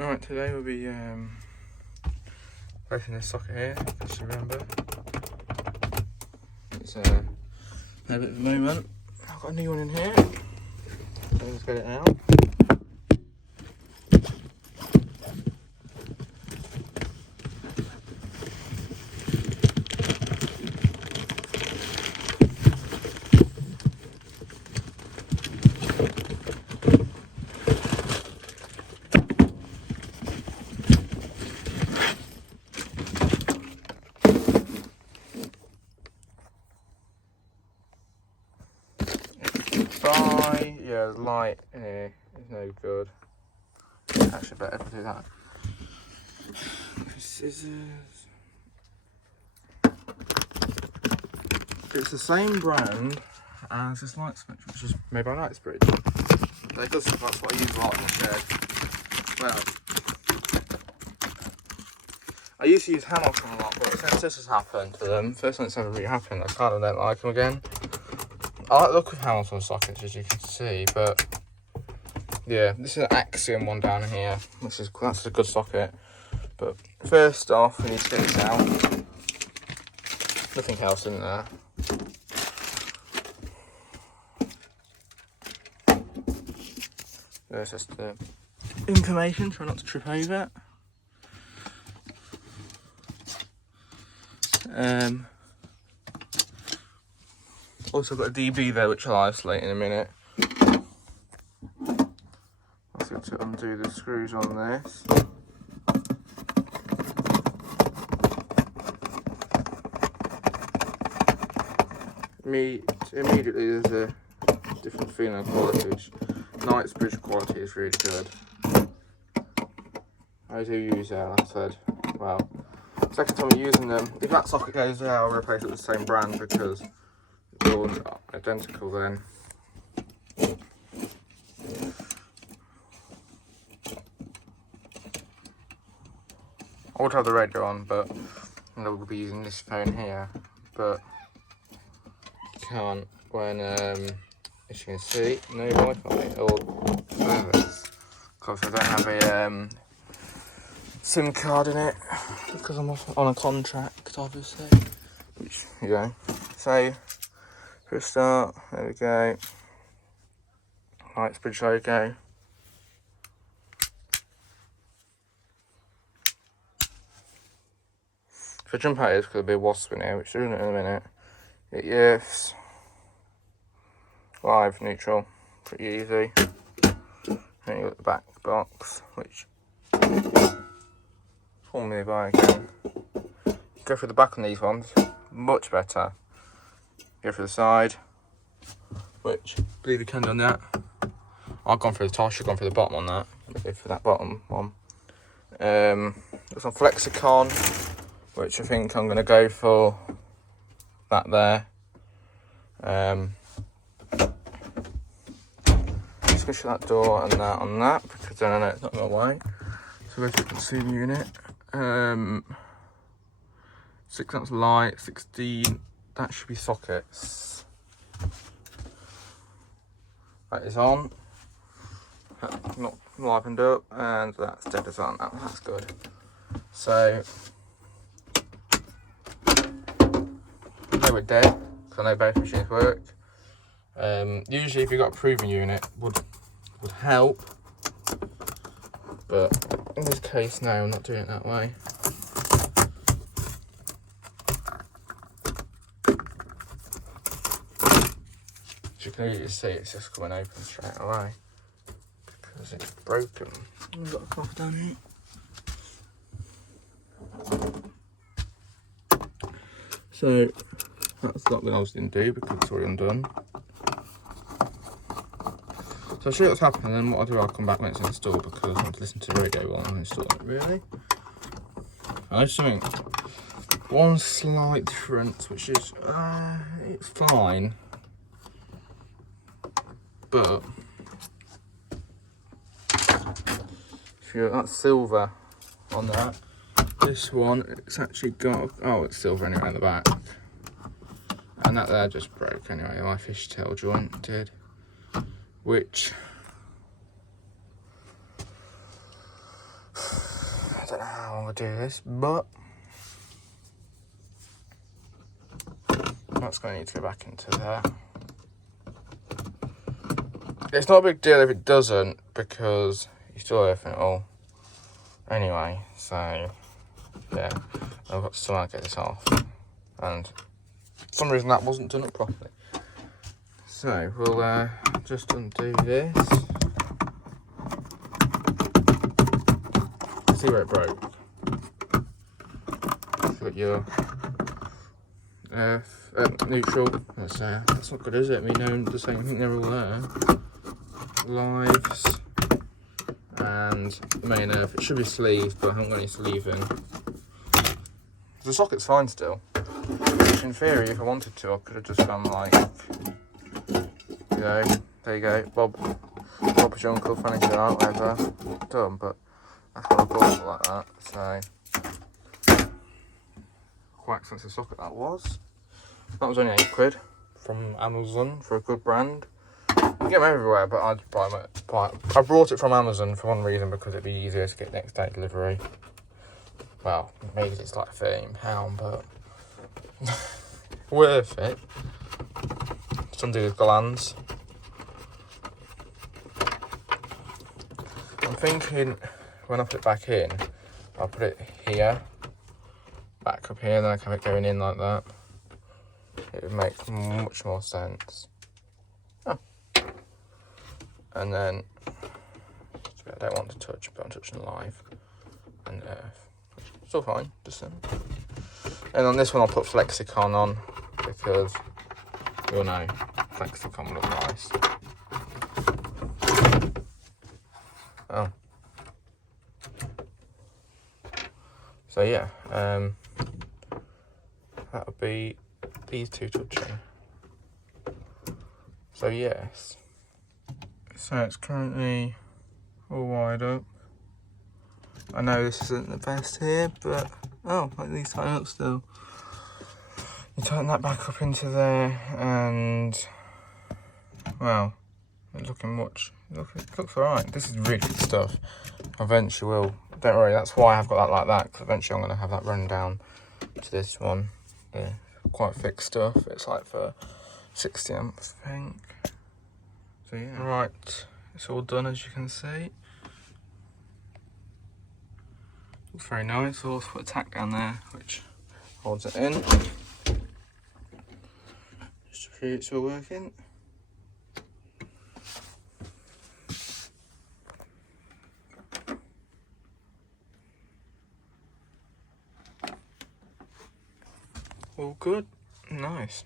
Alright, today we'll be placing this socket here, just remember. It's a bit of a moment. I've got a new one in here, so let's get it out. Yeah, the light here is no good. Actually, better if I do that. Scissors. It's the same brand as this light switch, which is made by Knightsbridge. That's what I use a lot in the shed. Well, I used to use Hamilton a lot, but since this has happened to them, first time it's ever really happened, I kind of don't like them again. I like the look of Hamilton sockets, as you can see, but yeah, this is an Axiom one down here, that's a good socket. But first off, we need to get this out. Nothing else in there. There's just the information, try not to trip over. Also got a DB there, which I'll isolate in a minute. I'll have to undo the screws on this. Immediately there's a different feeling of quality, which Knightsbridge quality is really good. I do use that, like I said. Well, second time I'm using them. If that socket goes out, I'll replace it with the same brand because they're all identical then. I would have the radio on, but I will be using this phone here. But you can't when, as you can see, no Wi-Fi or service. Because I don't have a SIM card in it because I'm on a contract, obviously. Which, you go. So, for a start, there we go. Knightsbridge logo. If I jump out, it's going to be a wasp in here, which there isn't in a minute. Yes. Live, neutral, pretty easy. Then you got the back box, which formally buy again. Go through the back on these ones, much better. Go through the side, which I believe you can do on that. I've gone through the top, I should have gone through the bottom on that. Go for that bottom one. Got some Flexicon, which I think I'm going to go for that there. Just going to shut that door and that on that, because then I know it's not going away. So go to the consumer unit. 6 amps light, 16, that should be sockets. That is on. That's not livened up, and that's dead as on. That's good. So, they were dead, because I know both machines work. Usually if you've got a proven unit, would help. But in this case, no, I'm not doing it that way. As you can easily see, it's just coming open straight away because it's broken. I've got a cough down here. So that's not what I was going to do because it's already undone. So I'll show you what's happened, and then what I'll do, I'll come back when it's installed because I want to listen to the radio while I'm installing it. Really? I know something. One slight difference, which is it's fine, but if you're that silver on that, this one it's actually got it's silver anyway in the back, and that there just broke anyway. My fishtail joint did, which know how I'm going to do this, but that's going to need to go back into there. It's not a big deal if it doesn't, because you still open it all anyway. So yeah, I've got to somehow get this off, and for some reason that wasn't done up properly. So we'll just undo this. See where it broke. So got your neutral. That's not good, is it? I mean, knowing the same thing, they're all there. Lives and main earth. It should be sleeved, but I haven't got any sleeving. The socket's fine still. Which in theory, if I wanted to, I could have just gone like, you know, there you go, Bob's your uncle, funny to that, whatever, done. But that's what I bought it like that. So quite expensive socket that was. That was only £8 from Amazon for a good brand. You get them everywhere, but I brought it from Amazon for one reason, because it'd be easier to get next day delivery. Well, maybe it's like £13, but worth it. Just undo the glands. I'm thinking when I put it back in, I'll put it here, back up here, then I can have it going in like that. It would make much more sense. Oh. And then, I don't want to touch, but I'm touching live and earth. Still fine, just then. And on this one I'll put Flexicon on, because you'll know Flexicon look nice. Oh. So yeah, that would be these two touching. So yes. So it's currently all wired up. I know this isn't the best here, but oh, at least tighten up still. You tighten that back up into there, and well, it's looking it looks alright. This is really good stuff. Eventually will. Don't worry, that's why I've got that like that, because eventually I'm going to have that run down to this one. Yeah, quite thick stuff. It's like for 60 amps, I think. So yeah. Right, it's all done, as you can see. Looks very nice. I'll also put a tack down there which holds it in. Just to prove it's all working. All good. Nice.